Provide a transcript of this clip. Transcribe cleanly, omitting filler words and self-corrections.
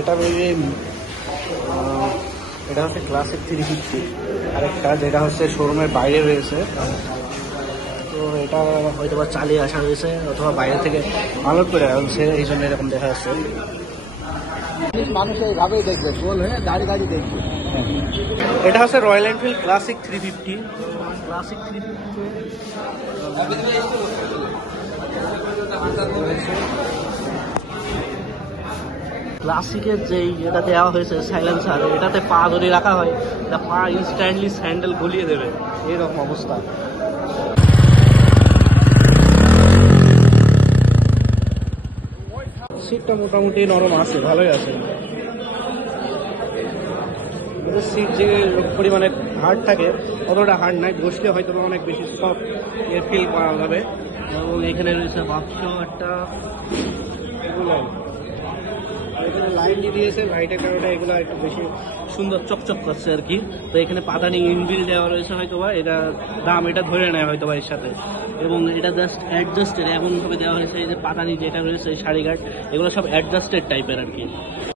এটা মেবি এটা হচ্ছে ক্লাসিক 350, আরেকটা যেটা হচ্ছে শোরুমের বাইরে রয়েছে। তো এটা হয়তো বা চালিয়ে আসা হয়েছে অথবা বাইরে থেকে আনলোড করে আনছে, এই জন্য এরকম দেখা যাচ্ছে। মানুষ এইভাবেই দেখবে, গোল হয়ে গাড়ি গাড়ি দেখবে। এটা হচ্ছে রয়্যাল এনফিল্ড ক্লাসিক 350। ক্লাসিক 350 ক্লাসিকের যেই এটা দেওয়া হয়েছে সাইলেন্সার, এটাতে পা ধরে রাখা হয়, এটা পা ইনস্ট্যান্টলি স্যান্ডেল গলিয়ে দেবে, এইরকম অবস্থা। সিটটা মোটামুটি নরম আছে, ভালোই আছে। সিট যে পরিমাণে হার্ড থাকে অতটা হার্ড নাই, বসলে হয়তো অনেক বেশি সফট এর ফিল করা যাবে। এবং এখানে রয়েছে বাক্স একটা, এগুলো এখানে লাইট দিয়েছে, লাইটের কারণে এগুলো একটু বেশি সুন্দর চকচক করছে আর কি। তো এখানে পাদানি ইনবিল দেওয়া রয়েছে হয়তো বা, এটা দাম এটা ধরে নেয় হয়তো বা এর সাথে। এবং এটা জাস্ট অ্যাডজাস্টেড এমনভাবে দেওয়া হয়েছে, এই যে পাদানি যেটা রয়েছে শাড়ি গার্ড, এগুলো সব অ্যাডজাস্টেড টাইপের আর কি।